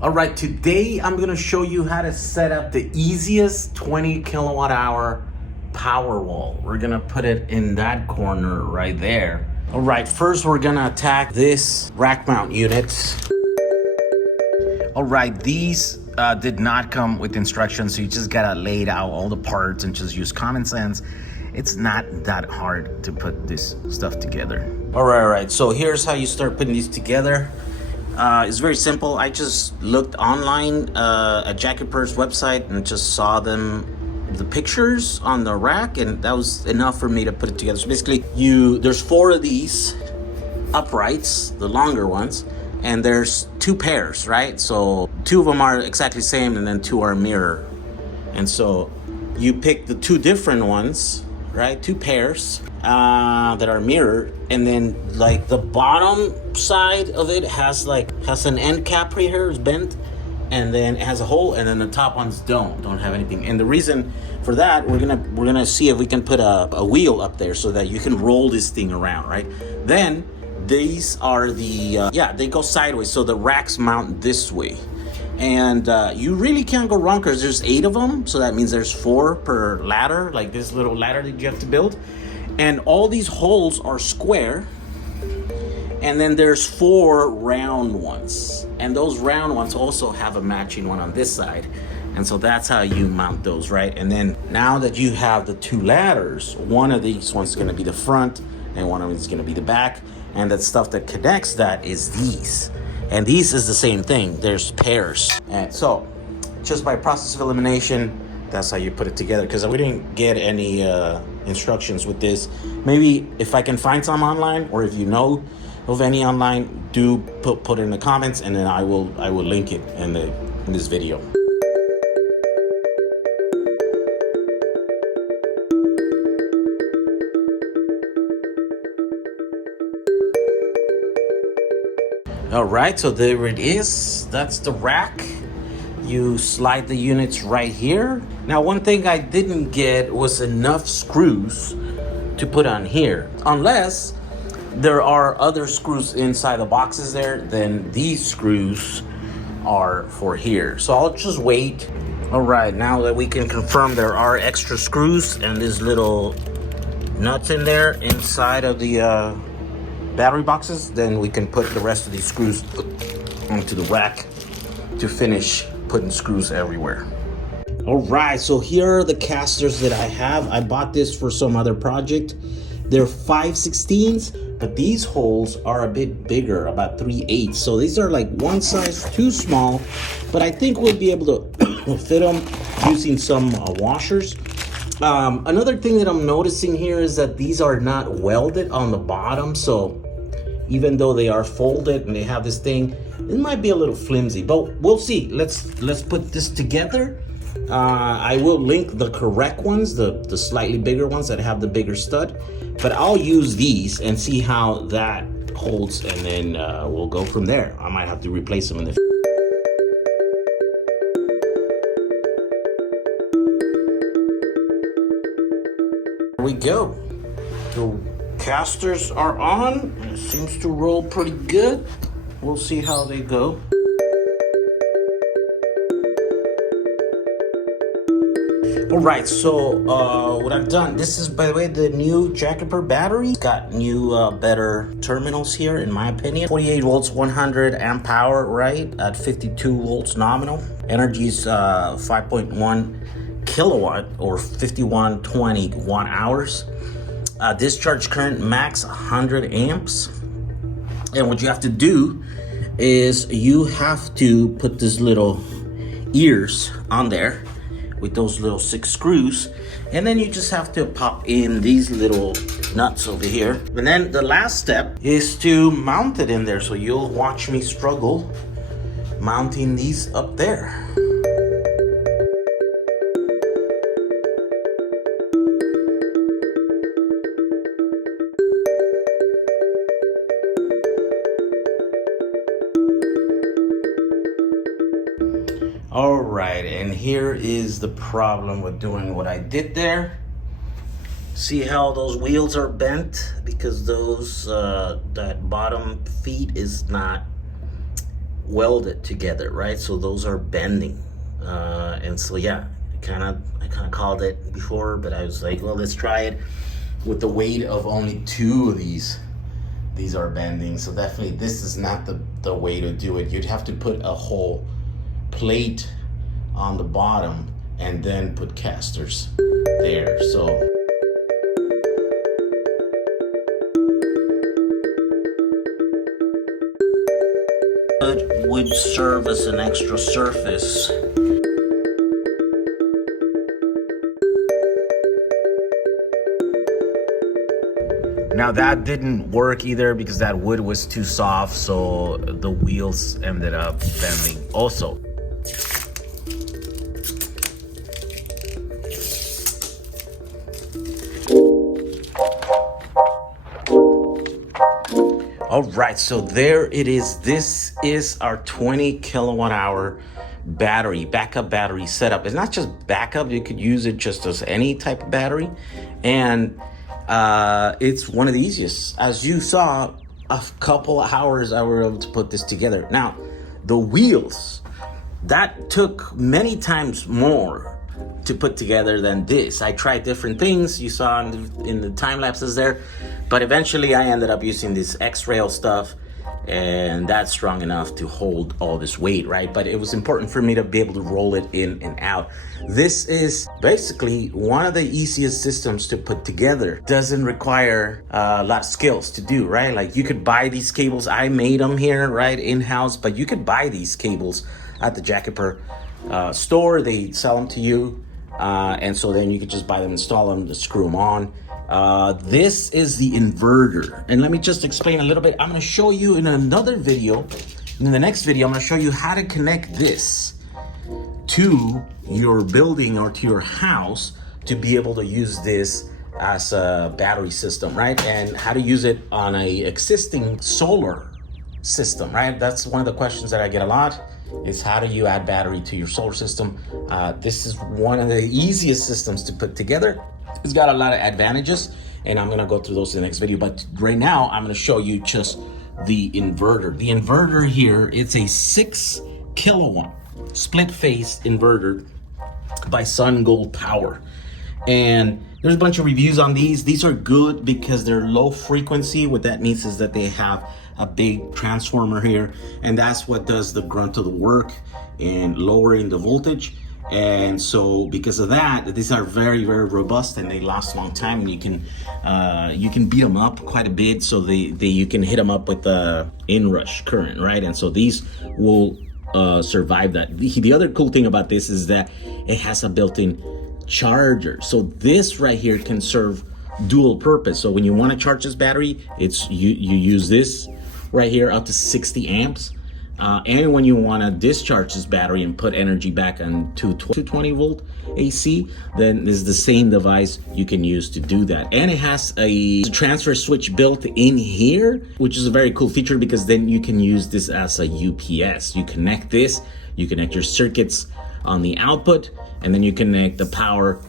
All right, today I'm gonna show you how to set up the easiest 20 kilowatt hour power wall. We're gonna put it in that corner right there. All right, first we're gonna attack this rack mount unit. All right, these did not come with instructions, so you just gotta lay out all the parts and just use common sense. It's not that hard to put this stuff together. All right, so here's how you start putting these together. It's very simple. I just looked online at Jakiper's website and just saw the pictures on the rack, and that was enough for me to put it together. So basically, there's 4 of these uprights, the longer ones, and there's 2 pairs, right? So 2 of them are exactly the same, and then 2 are mirror. And so you pick the 2 different ones, right? 2 pairs that are mirrored, and then like the bottom side of it has an end cap right here, is bent, and then it has a hole, and then the top ones don't have anything. And the reason for that, we're gonna see if we can put a wheel up there so that you can roll this thing around, right? Then these are they go sideways, so the racks mount this way. And you really can't go wrong because there's 8 of them, so that means there's 4 per ladder, like this little ladder that you have to build. And all these holes are square, and then there's 4 round ones, and those round ones also have a matching one on this side. And so that's how you mount those, right? And then now that you have the 2 ladders, one of these ones is going to be the front and one of them is going to be the back, and that stuff that connects that is these. And these is the same thing. There's pairs. And so just by process of elimination, that's how you put it together, because we didn't get any instructions with this. Maybe if I can find some online, or if you know of any online, do put it in the comments, and then I will link it in this video. All right, so there it is. That's the rack. You slide the units right here. Now, one thing I didn't get was enough screws to put on here. Unless there are other screws inside the boxes there, then these screws are for here. So I'll just wait. All right, now that we can confirm there are extra screws and these little nuts in there inside of the battery boxes, then we can put the rest of these screws onto the rack to finish putting screws everywhere. All right, so here are the casters that I have. I bought this for some other project. They're 5/16s, but these holes are a bit bigger, about 3/8. So these are like one size too small, but I think we'll be able to fit them using some washers. Another thing that I'm noticing here is that these are not welded on the bottom, so even though they are folded and they have this thing, it might be a little flimsy, but we'll see. Let's put this together. I will link the correct ones, the slightly bigger ones that have the bigger stud, but I'll use these and see how that holds, and then we'll go from there. I might have to replace them in the There we go. The casters are on. It seems to roll pretty good. We'll see how they go. All right, so what I've done, this is, by the way, the new Jakiper battery. Got new, better terminals here, in my opinion. 48 volts, 100 amp power, right? At 52 volts nominal. Energy is 5.1 kilowatt, or 5120 watt hours. Discharge current max 100 amps. And what you have to do is you have to put this little ears on there with those little 6 screws, and then you just have to pop in these little nuts over here. And then the last step is to mount it in there. So you'll watch me struggle mounting these up there. All right, and here is the problem with doing what I did there. See how those wheels are bent? Because those that bottom feet is not welded together, right? So those are bending. And so yeah, I kind of called it before, but I was like, well, let's try it with the weight of only 2 of these. These are bending, so definitely this is not the way to do it. You'd have to put a whole plate on the bottom and then put casters there. So would serve as an extra surface. Now that didn't work either because that wood was too soft, so the wheels ended up bending also. All right, so there it is. This is our 20 kilowatt hour battery, backup battery setup. It's not just backup, you could use it just as any type of battery. And it's one of the easiest. As you saw, a couple of hours I were able to put this together. Now, the wheels, that took many times more to put together than this. I tried different things you saw in the time lapses there, but eventually I ended up using this X-rail stuff, and that's strong enough to hold all this weight, right? But it was important for me to be able to roll it in and out. This is basically one of the easiest systems to put together. Doesn't require a lot of skills to do, right? Like you could buy these cables. I made them here, right, in-house, but you could buy these cables at the Jakiper store. They sell them to you. And so then you could just buy them, install them, just screw them on. This is the inverter. And let me just explain a little bit. I'm going to show you in another video. In the next video, I'm going to show you how to connect this to your building or to your house to be able to use this as a battery system, right? And how to use it on a existing solar system, right? That's one of the questions that I get a lot, is how do you add battery to your solar system? This is one of the easiest systems to put together. It's got a lot of advantages, and I'm gonna go through those in the next video. But right now, I'm gonna show you just the inverter. The inverter here, it's a 6 kilowatt split phase inverter by Sun Gold Power. And there's a bunch of reviews on these. These are good because they're low frequency. What that means is that they have a big transformer here, and that's what does the grunt of the work in lowering the voltage. And so because of that, these are very, very robust and they last a long time. And you can beat them up quite a bit, so you can hit them up with the inrush current, right? And so these will survive that. The other cool thing about this is that it has a built-in charger. So this right here can serve dual purpose. So when you want to charge this battery, you use this right here up to 60 amps. And when you want to discharge this battery and put energy back on 220 volt AC, then this is the same device you can use to do that. And it has a transfer switch built in here, which is a very cool feature because then you can use this as a UPS. You connect this, you connect your circuits on the output, and then you connect the power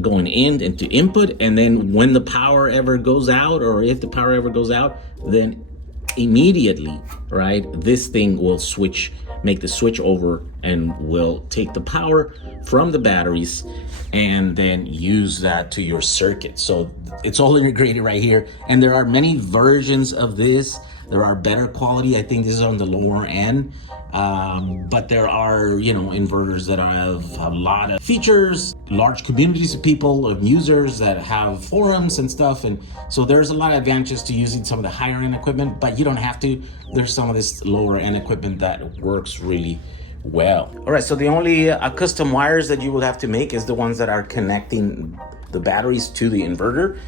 going in into input. And then when the power ever goes out, or if the power ever goes out, then immediately, right, this thing will make the switch over and will take the power from the batteries and then use that to your circuit. So it's all integrated right here. And there are many versions of this. There are better quality. I think this is on the lower end. But there are, inverters that have a lot of features, large communities of people, of users that have forums and stuff. And so there's a lot of advantages to using some of the higher end equipment, but you don't have to. There's some of this lower end equipment that works really well. All right, so the only custom wires that you will have to make is the ones that are connecting the batteries to the inverter.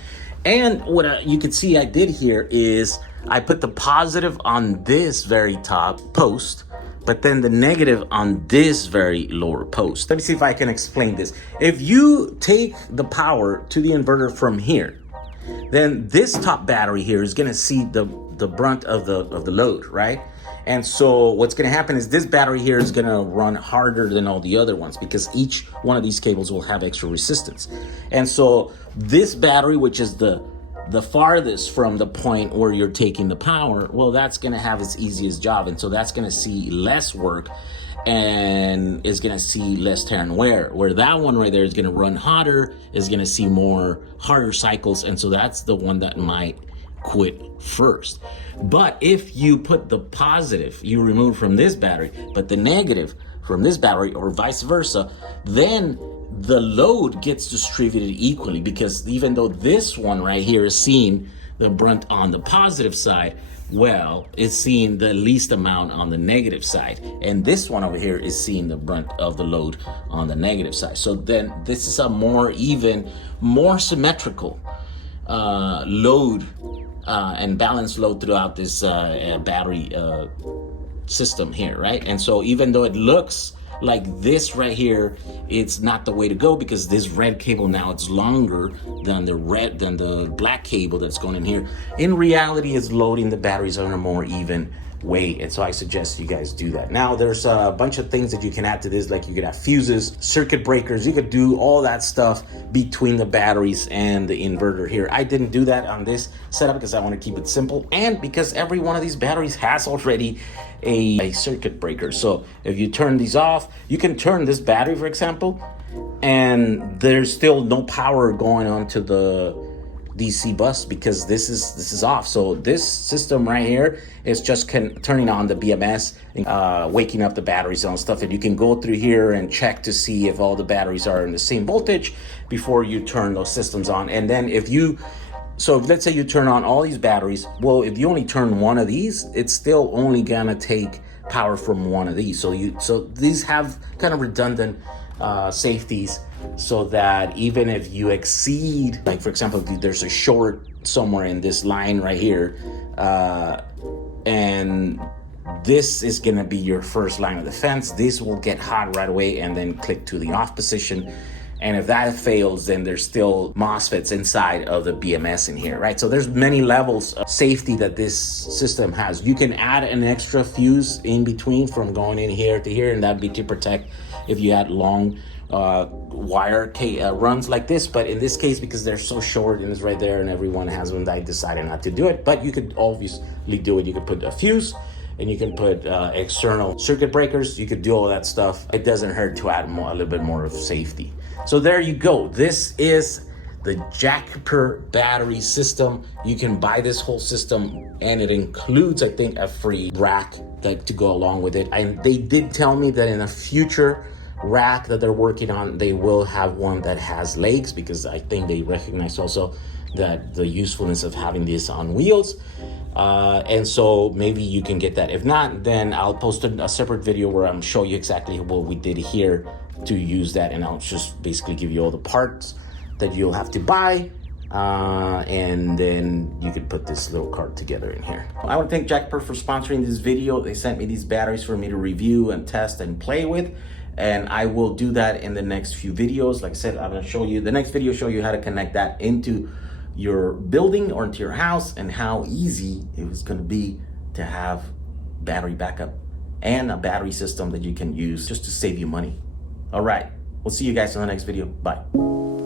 And what you can see I did here is I put the positive on this very top post, but then the negative on this very lower post. Let me see if I can explain this. If you take the power to the inverter from here, then this top battery here is gonna see the brunt of the load, right? And so what's gonna happen is this battery here is gonna run harder than all the other ones because each one of these cables will have extra resistance. And so this battery, which is the the farthest from the point where you're taking the power, well, that's going to have its easiest job. And so that's going to see less work and is going to see less tear and wear, where that one right there is going to run hotter, is going to see more harder cycles. And so that's the one that might quit first. But if you put the positive, you remove from this battery, but the negative from this battery, or vice versa, then the load gets distributed equally, because even though this one right here is seeing the brunt on the positive side, well, it's seeing the least amount on the negative side. And this one over here is seeing the brunt of the load on the negative side. So then this is a more even, more symmetrical load and balanced load throughout this battery system here, right? And so even though it looks like this right here, it's not the way to go, because this red cable now, it's longer than the black cable that's going in here. In reality, it's loading the batteries on a more even way, and so I suggest you guys do that. Now, there's a bunch of things that you can add to this, like you could have fuses, circuit breakers, you could do all that stuff between the batteries and the inverter here. I didn't do that on this setup because I want to keep it simple, and because every one of these batteries has already a circuit breaker. So if you turn these off, you can turn this battery, for example, and there's still no power going on to the DC bus because this is off. So this system right here is just turning on the BMS, waking up the batteries and stuff. And you can go through here and check to see if all the batteries are in the same voltage before you turn those systems on. And then if let's say you turn on all these batteries, well, if you only turn one of these, it's still only gonna take power from one of these. So these have kind of redundant safeties, so that even if you exceed, like for example, if there's a short somewhere in this line right here, and this is gonna be your first line of defense, this will get hot right away and then click to the off position. And if that fails, then there's still MOSFETs inside of the BMS in here, right? So there's many levels of safety that this system has. You can add an extra fuse in between from going in here to here, and that'd be to protect if you had long wire runs like this. But in this case, because they're so short and it's right there and everyone has one, I decided not to do it. But you could obviously do it. You could put a fuse, and you can put external circuit breakers. You could do all that stuff. It doesn't hurt to add a little bit more of safety. So there you go. This is the Jakiper battery system. You can buy this whole system, and it includes, I think, a free rack to go along with it. And they did tell me that in a future rack that they're working on, they will have one that has legs, because I think they recognize also that the usefulness of having this on wheels. And so maybe you can get that. If not, then I'll post a separate video where I'm showing you exactly what we did here to use that, and I'll just basically give you all the parts that you'll have to buy, and then you could put this little cart together in here. I want to thank Jakiper for sponsoring this video. They sent me these batteries for me to review and test and play with, and I will do that in the next few videos. Like I said, I'm going to show you the next video, show you how to connect that into your building or into your house, and how easy it was going to be to have battery backup and a battery system that you can use just to save you money. All right, we'll see you guys in the next video. Bye.